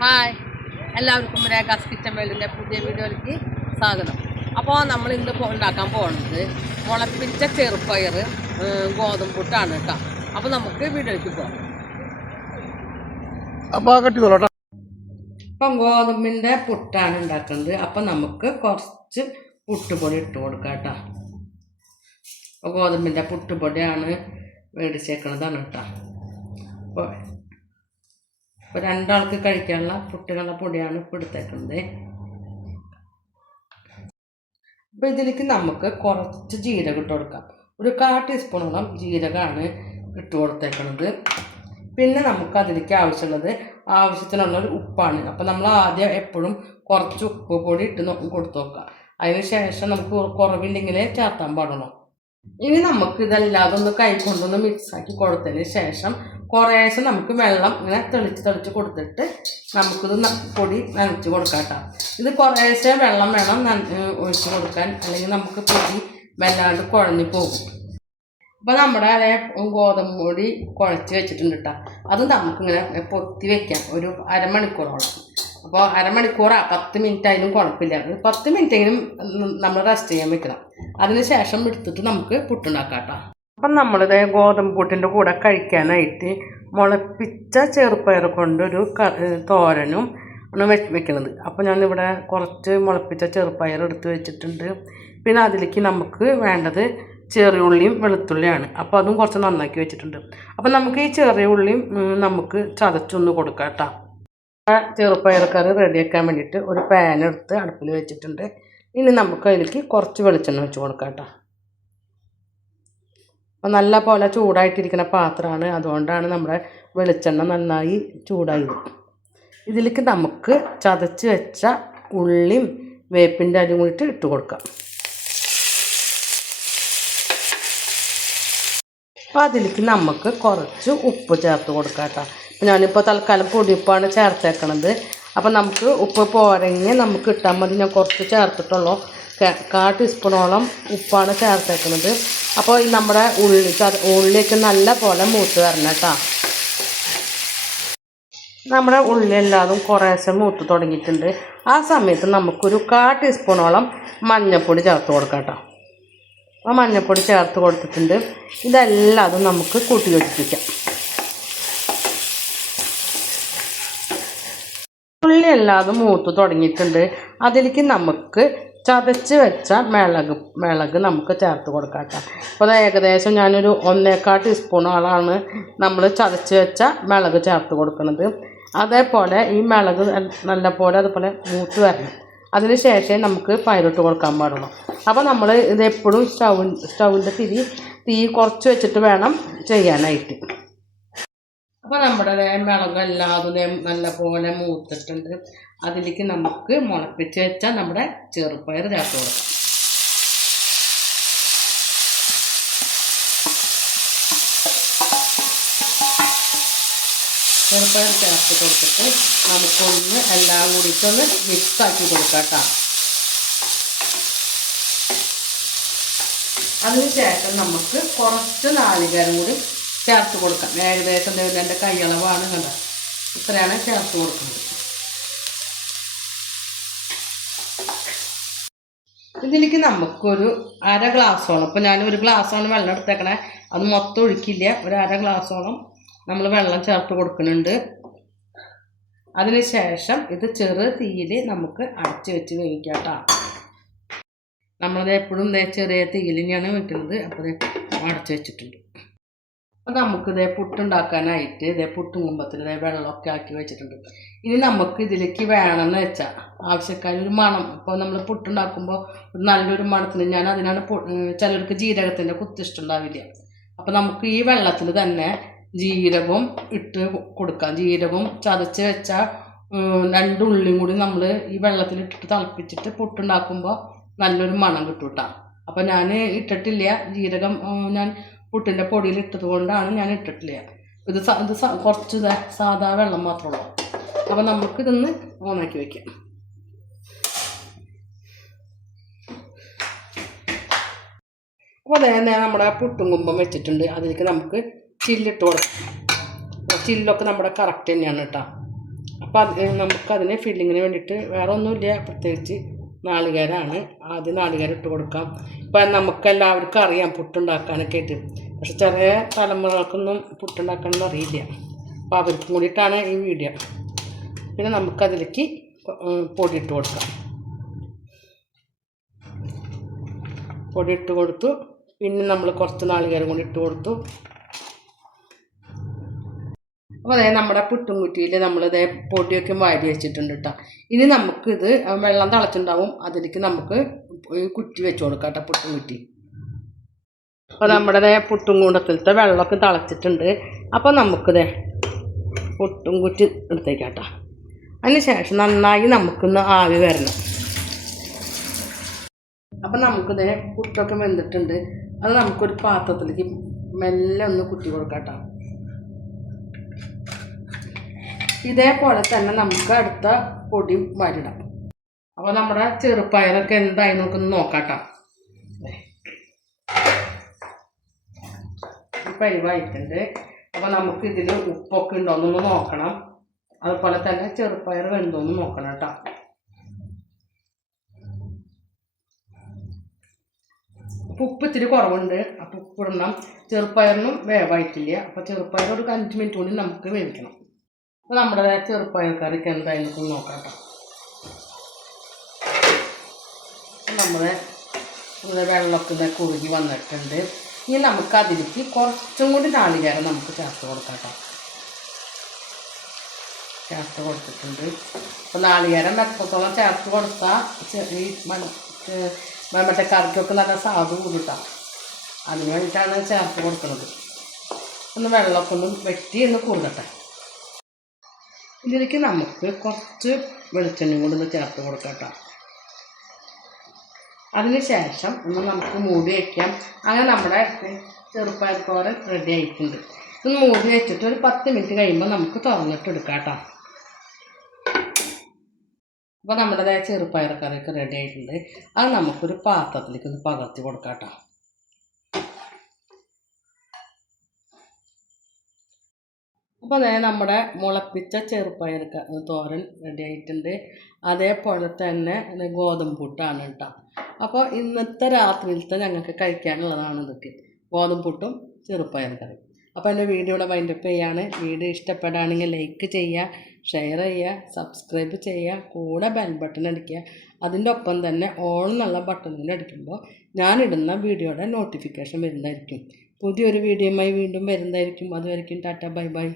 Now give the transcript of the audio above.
Hi. എല്ലാവർക്കും രേഖാസ് kitchen വേൾഡിന്റെ പുതിയ വീഡിയോയിലേക്ക് സ്വാഗതം. അപ്പോൾ നമ്മൾ ഇന്ന് ഉണ്ടാക്കാൻ പോകുന്നത് മുളപ്പിച്ച ചെറുപ്പയർ ഗോതമ്പുട്ടാണ് കേട്ടോ. അപ്പോൾ നമുക്ക് വീഡിയോയിലേക്ക് പോകാം. അപ്പൊ ഗോതമ്പിന്റെ പുട്ടാണ് ഉണ്ടാക്കുന്നത്. അപ്പം നമുക്ക് കുറച്ച് പുട്ടുപൊടി ഇട്ട് കൊടുക്കാം കേട്ടോ. അപ്പോൾ ഗോതമ്പിന്റെ പുട്ടുപൊടിയാണ് മേടിച്ചേക്കുന്നതാണ് കേട്ടോ. അപ്പോൾ ഇപ്പോൾ രണ്ടാൾക്ക് കഴിക്കാനുള്ള പുട്ടുകളുടെ പൊടിയാണ് ഇപ്പോൾ എടുത്തേക്കുന്നത്. അപ്പോൾ ഇതിലേക്ക് നമുക്ക് കുറച്ച് ജീരകം ഇട്ട് കൊടുക്കാം. ഒരു കാ ടീസ്പൂണോളം ജീരകമാണ് ഇട്ട് കൊടുത്തേക്കുന്നത്. പിന്നെ നമുക്ക് അതിലേക്ക് ആവശ്യമുള്ളത് ആവശ്യത്തിനുള്ള ഒരു ഉപ്പാണ്. അപ്പോൾ നമ്മൾ ആദ്യം എപ്പോഴും കുറച്ച് ഉപ്പ് പൊടി ഇട്ട് നോക്കി കൊടുത്ത് നോക്കുക. അതിന് ശേഷം നമുക്ക് കുറവില്ലെങ്കിലേ ചേർത്താൻ പാടണം ഇനി നമുക്ക് ഇതെല്ലാം ഒന്ന് കൈ കൊണ്ടൊന്ന് മിക്സാക്കി കൊടുത്തതിന് ശേഷം കുറേശ്ശെ നമുക്ക് വെള്ളം ഇങ്ങനെ തെളിച്ച് തെളിച്ച് കൊടുത്തിട്ട് നമുക്കിത് പൊടി നനച്ച് കൊടുക്കാം കേട്ടോ. ഇത് കുറേശ്ശെ വെള്ളം വേണം ഒഴിച്ച് കൊടുക്കാൻ. അല്ലെങ്കിൽ നമുക്ക് പൊടി വല്ലാണ്ട് കുഴഞ്ഞു പോകും. അപ്പോൾ നമ്മുടെ അതേ ഗോതമ്പ് പൊടി കുഴച്ച് വെച്ചിട്ടുണ്ട് കേട്ടോ. അത് നമുക്കിങ്ങനെ പൊത്തി വെക്കാം. ഒരു അരമണിക്കൂറോളം. അപ്പോൾ അരമണിക്കൂറാ. പത്ത് മിനിറ്റ് ആയാലും കുഴപ്പമില്ല. പത്ത് മിനിറ്റെങ്കിലും നമ്മൾ റെസ്റ്റ് ചെയ്യാൻ വെക്കണം. അതിന് ശേഷം എടുത്തിട്ട് നമുക്ക് പുട്ടുണ്ടാക്കാം കേട്ടോ. അപ്പം നമ്മളിത് ഗോതമ്പ് പുട്ടിന്റെ കൂടെ കഴിക്കാനായിട്ട് മുളപ്പിച്ച ചെറുപ്പയർ കൊണ്ടൊരു തോരനും ആണ് വെച്ച് വെക്കുന്നത് അപ്പോൾ ഞാനിവിടെ കുറച്ച് മുളപ്പിച്ച ചെറുപ്പയർ എടുത്ത് വെച്ചിട്ടുണ്ട്. പിന്നെ അതിലേക്ക് നമുക്ക് വേണ്ടത് ചെറിയ ഉള്ളിയും വെളുത്തുള്ളിയാണ്. അപ്പോൾ അതും കുറച്ച് നന്നാക്കി വെച്ചിട്ടുണ്ട്. അപ്പോൾ നമുക്ക് ഈ ചെറിയ ഉള്ളിയും നമുക്ക് ചതച്ചൊന്ന് കൊടുക്കാം കേട്ടോ. ചെറുപ്പയർ കറി റെഡിയാക്കാൻ വേണ്ടിയിട്ട് ഒരു പാൻ എടുത്ത് അടുപ്പിൽ വെച്ചിട്ടുണ്ട്. ഇനി നമുക്ക് അതിലേക്ക് കുറച്ച് വെളിച്ചെണ്ണ വെച്ച് കൊടുക്കാം കേട്ടോ. അപ്പോൾ നല്ല പോലെ ചൂടായിട്ടിരിക്കുന്ന പാത്രമാണ്. അതുകൊണ്ടാണ് നമ്മുടെ വെളിച്ചെണ്ണ നന്നായി ചൂടായത് ഇതിലേക്ക് നമുക്ക് ചതച്ച് വെച്ച ഉള്ളിയും വേപ്പിന്റെ അരിയും കൂടിയിട്ട് ഇട്ട് കൊടുക്കാം. അപ്പോൾ അതിലേക്ക് നമുക്ക് കുറച്ച് ഉപ്പ് ചേർത്ത് കൊടുക്കാം കേട്ടോ. ഞാനിപ്പോൾ തൽക്കാലം പൊടിയുപ്പാണ് ചേർത്തേക്കണത്. അപ്പോൾ നമുക്ക് ഉപ്പ് പോരെങ്കിൽ നമുക്ക് ഇട്ടാൽ മതി. ഞാൻ കുറച്ച് ചേർത്തിട്ടുള്ളൂ. ക- ടീസ്പൂണോളം ഉപ്പാണ് ചേർത്തേക്കുന്നത്. അപ്പോൾ ഈ നമ്മുടെ ഉള്ളി ഉള്ളിയൊക്കെ നല്ല പോലെ മൂത്ത് വരണം കേട്ടോ. നമ്മുടെ ഉള്ളി എല്ലാതും കുറേശ്ശെ മൂത്ത് തുടങ്ങിയിട്ടുണ്ട്. ആ സമയത്ത് നമുക്കൊരു കാ ടീസ്പൂണോളം മഞ്ഞൾപ്പൊടി ചേർത്ത് കൊടുക്കാം കേട്ടോ. ആ മഞ്ഞൾപ്പൊടി ചേർത്ത് കൊടുത്തിട്ടുണ്ട്. ഇതെല്ലാതും നമുക്ക് കൂട്ടി യോജിപ്പിക്കാം ഉള്ളി എല്ലാതും മൂത്ത് തുടങ്ങിയിട്ടുണ്ട്. അതിലേക്ക് നമുക്ക് ചതച്ച് വെച്ച മിളക് മിളക് നമുക്ക് ചേർത്ത് കൊടുക്കാം അപ്പോൾ ഏകദേശം ഞാനൊരു ഒന്നേക്കാൾ ടീസ്പൂണോളാണ് നമ്മൾ ചതച്ച് വെച്ച മിളക് ചേർത്ത് കൊടുക്കുന്നത്. അതേപോലെ ഈ മിളക് നല്ല പോലെ അതുപോലെ മൂത്ത് വരണം. അതിന് ശേഷം നമുക്ക് പയറിട്ട് കൊടുക്കാൻ പാടുള്ളൂ. അപ്പോൾ നമ്മൾ ഇത് എപ്പോഴും സ്റ്റൗ സ്റ്റൗവിന്റെ തിരി തീ കുറച്ച് വെച്ചിട്ട് വേണം ചെയ്യാനായിട്ട്. അപ്പോൾ നമ്മുടെ മിളക് എല്ലാതും നല്ല പോലെ മൂത്തിട്ടുണ്ട്. അതിലേക്ക് നമുക്ക് മുളപ്പിച്ച് വെച്ച നമ്മുടെ ചെറുപ്പയർ ചേർത്ത് കൊടുക്കാം. ചെറുപ്പയർ ചേർത്ത് കൊടുത്തിട്ട് നമുക്കൊന്ന് എല്ലാം കൂടിയിട്ടൊന്ന് മിക്സ് ആക്കി കൊടുക്കാം കേട്ടോ. അതിനുശേഷം നമുക്ക് കുറച്ച് നാളികേരം കൂടി ചേർത്ത് കൊടുക്കാം. ഏകദേശം ദേ എന്റെ കൈയളവാണ് കണ്ട? ഇത്രയാണ് ചേർത്ത് കൊടുക്കുന്നത്. ഇതിലേക്ക് നമുക്കൊരു അര ഗ്ലാസ്സോളം ഇപ്പോൾ ഞാൻ ഒരു ഗ്ലാസ്സോളം വെള്ളം എടുത്തേക്കണേ. അത് മൊത്തം ഒഴിക്കില്ല. ഒരു അര ഗ്ലാസ്സോളം നമ്മൾ വെള്ളം ചേർത്ത് കൊടുക്കുന്നുണ്ട്. അതിന് ശേഷം ഇത് ചെറു തീയിൽ നമുക്ക് അടച്ചു വെച്ച് വേവിക്കാം കേട്ടോ. നമ്മളത് എപ്പോഴും ചെറിയ തീയിൽ തന്നെയാണ് വെക്കുന്നത്. അപ്പോൾ അടച്ച് വെച്ചിട്ടുണ്ട്. അപ്പോൾ നമുക്ക് ഇതേ പുട്ടുണ്ടാക്കാനായിട്ട് ഇതേ പുട്ടും കുമ്പത്തിൽ ഇതേ വെള്ളമൊക്കെ ആക്കി വെച്ചിട്ടുണ്ട്. ഇനി നമുക്ക് ഇതിലേക്ക് വേണമെന്ന് വെച്ചാൽ ആവശ്യക്കാരൊരു മണം. ഇപ്പോൾ നമ്മൾ പുട്ടുണ്ടാക്കുമ്പോൾ നല്ലൊരു മണത്തിന് ഞാൻ അതിനാണ് ചിലർക്ക് ജീരകത്തിന്റെ കുത്തിഷ്ടമുണ്ടാവില്ല അപ്പോൾ നമുക്ക് ഈ വെള്ളത്തിൽ തന്നെ ജീരകവും ഇട്ട് കൊടുക്കാം. ജീരകവും ചതച്ച് വെച്ച രണ്ടുള്ളിയും കൂടി നമ്മൾ ഈ വെള്ളത്തിൽ ഇട്ടിട്ട് തിളപ്പിച്ചിട്ട് പുട്ടുണ്ടാക്കുമ്പോൾ നല്ലൊരു മണം കിട്ടും കേട്ടോ അപ്പോൾ ഞാൻ ഇട്ടിട്ടില്ല ജീരകം ഞാൻ പുട്ടിന്റെ പൊടിയിൽ ഇട്ടത് കൊണ്ടാണ് ഞാൻ ഇട്ടിട്ടില്ല. ഇത് ഇത് കുറച്ച് സാധാ വെള്ളം മാത്രമേ ഉള്ളൂ. നമുക്ക് നമുക്കിതൊന്ന് ഓണാക്കി വയ്ക്കാം അപ്പോൾ അതേ നമ്മുടെ പുട്ടും കുമ്പം വെച്ചിട്ടുണ്ട്. അതിലേക്ക് നമുക്ക് ചില്ലിട്ട് കൊടുക്കാം. ചില്ലൊക്കെ നമ്മുടെ കറക്റ്റ് തന്നെയാണ് കേട്ടോ. അപ്പോൾ അത് നമുക്കതിന് ഫില്ലിങ്ങിന് വേണ്ടിയിട്ട് വേറെ ഒന്നുമില്ല. പ്രത്യേകിച്ച് നാളികേരാണ്. ആദ്യം നാളികേരം ഇട്ട് കൊടുക്കാം. ഇപ്പം നമുക്കെല്ലാവർക്കും അറിയാം പുട്ടുണ്ടാക്കാനൊക്കെ ആയിട്ട്. പക്ഷെ ചെറിയ തലമുറകൾക്കൊന്നും പുട്ടുണ്ടാക്കണമെന്ന് അറിയില്ല. അപ്പോൾ അവർക്കും കൂടിയിട്ടാണ് ഈ വീഡിയോ പിന്നെ നമുക്കതിലേക്ക് പൊടിയിട്ട് കൊടുക്കാം. പൊടി ഇട്ട് കൊടുത്തു. പിന്നെ നമ്മൾ കുറച്ച് നാളികേരം കൂടി ഇട്ട് കൊടുത്തു. അപ്പോൾ അതായത് നമ്മുടെ പുട്ടും കുറ്റിയിൽ നമ്മളിതേ പൊടിയൊക്കെ വാരി വെച്ചിട്ടുണ്ട് കേട്ടോ. ഇനി നമുക്കിത് വെള്ളം തിളച്ചിട്ടുണ്ടാവും. അതിലേക്ക് നമുക്ക് കുറ്റി വെച്ച് കൊടുക്കാം കേട്ടോ പുട്ടും കുറ്റി അപ്പോൾ നമ്മുടെ പുട്ടും കൂടത്തിലത്തെ വെള്ളമൊക്കെ തിളച്ചിട്ടുണ്ട്. അപ്പോൾ നമുക്കിതേ പുട്ടും കുറ്റി എടുത്തേക്കാട്ടോ. അതിന് ശേഷം നന്നായി നമുക്കൊന്ന് ആവി വരണം. അപ്പം നമുക്കിതേ പുട്ടൊക്കെ വെന്തിട്ടുണ്ട്. അത് നമുക്കൊരു പാത്രത്തിലേക്ക് മെല്ലെ ഒന്ന് കുത്തി കൊടുക്കാം ഇതേപോലെ തന്നെ നമുക്ക് അടുത്ത പൊടി വരിടാം. അപ്പോൾ നമ്മുടെ ചെറുപ്പയറൊക്കെ എന്തായി നമുക്കൊന്ന് നോക്കാട്ടോ. പരിവായിട്ടുണ്ട് അപ്പോൾ നമുക്ക് ഇതിൽ ഉപ്പൊക്കെ ഉണ്ടോയെന്നൊന്ന് നോക്കണം. അതുപോലെ തന്നെ ചെറുപ്പയർ വെന്തോന്ന് നോക്കണം കേട്ടോ. അപ്പോൾ ഉപ്പ് ഇത്തിരി കുറവുണ്ട്. അപ്പോൾ ഉപ്പ് ഇടണം. ചെറുപ്പയറിനും വേവായിട്ടില്ല. അപ്പോൾ ചെറുപ്പയർ ഒരു അഞ്ച് മിനിറ്റ് കൂടി നമുക്ക് വേവിക്കണം. അപ്പോൾ നമ്മുടെ ചെറുപ്പയർ കറിക്ക് എന്തായാലും നോക്കാം കേട്ടോ. നമ്മുടെ നമ്മുടെ വെള്ളമൊക്കെ ഇതാ കുറുകി വന്നിട്ടുണ്ട്. ഇനി നമുക്ക് അതിലേക്ക് കുറച്ചും കൂടി നാളികേരം നമുക്ക് ചേർത്ത് കൊടുക്കാം കേട്ടോ ചേർത്ത് കൊടുത്തിട്ടുണ്ട്. അപ്പോൾ നാളികേരം എത്രത്തോളം ചേർത്ത് കൊടുത്താൽ ഈ മറ്റേ കറിക്കൊക്കെ നല്ല സ്വാദ് കൂടിട്ടാ. അതിന് വേണ്ടിയിട്ടാണ് ചേർത്ത് കൊടുക്കുന്നത്. ഒന്ന് വെള്ളമൊക്കെ ഒന്ന് വെട്ടി ഒന്ന് കൂടട്ടെ. ഇതിലേക്ക് നമുക്ക് കുറച്ച് വെളിച്ചെണ്ണയും കൂടി ഒന്ന് ചേർത്ത് കൊടുക്കാം കേട്ടോ അതിന് ശേഷം ഒന്ന് നമുക്ക് മൂടി വയ്ക്കാം അങ്ങനെ നമ്മുടെ ചെറുപ്പയർ തോരൻ റെഡി ആയിട്ടുണ്ട്. ഒന്ന് മൂടി വെച്ചിട്ട് ഒരു പത്ത് മിനിറ്റ് കഴിയുമ്പോൾ നമുക്ക് തുറന്നിട്ട് എടുക്കാം കേട്ടോ അപ്പോൾ നമ്മുടേതായ ചെറുപ്പയർ കറിയൊക്കെ റെഡി ആയിട്ടുണ്ട്. അത് നമുക്കൊരു പാത്രത്തിലേക്ക് ഒന്ന് പകർത്തി കൊടുക്കാം കേട്ടോ അപ്പോൾ അതേ നമ്മുടെ മുളപ്പിച്ച ചെറുപ്പയർ ക- തോരൻ റെഡി ആയിട്ടുണ്ട്. അതേപോലെ തന്നെ ഗോതമ്പുട്ടാണ് ഗോതമ്പ് പുട്ടാണ് കേട്ടോ അപ്പോൾ ഇന്നത്തെ രാത്രിയിലത്തെ ഞങ്ങൾക്ക് കഴിക്കാനുള്ളതാണ് ഇതൊക്കെ. ഗോതമ്പ് പുട്ടും ചെറുപ്പയർ കറി അപ്പോൾ എന്റെ വീഡിയോയുടെ വൈൻഡപ്പ് ചെയ്യാണ്. വീഡിയോ ഇഷ്ടപ്പെടുകയാണെങ്കിൽ ലൈക്ക് ചെയ്യുക ഷെയർ ചെയ്യുക സബ്സ്ക്രൈബ് ചെയ്യുക കൂടെ ബെൽ ബട്ടൺ അടിക്കുക. അതിന്റെ ഒപ്പം തന്നെ ഓൺ എന്നുള്ള ബട്ടൺ കൂടി അടിക്കുമ്പോൾ ഞാനിടുന്ന വീഡിയോയുടെ നോട്ടിഫിക്കേഷൻ വരുന്നതായിരിക്കും. പുതിയൊരു വീഡിയോയുമായി വീണ്ടും വരുന്നതായിരിക്കും. അതുവരെയും ടാറ്റ ബൈ ബൈ.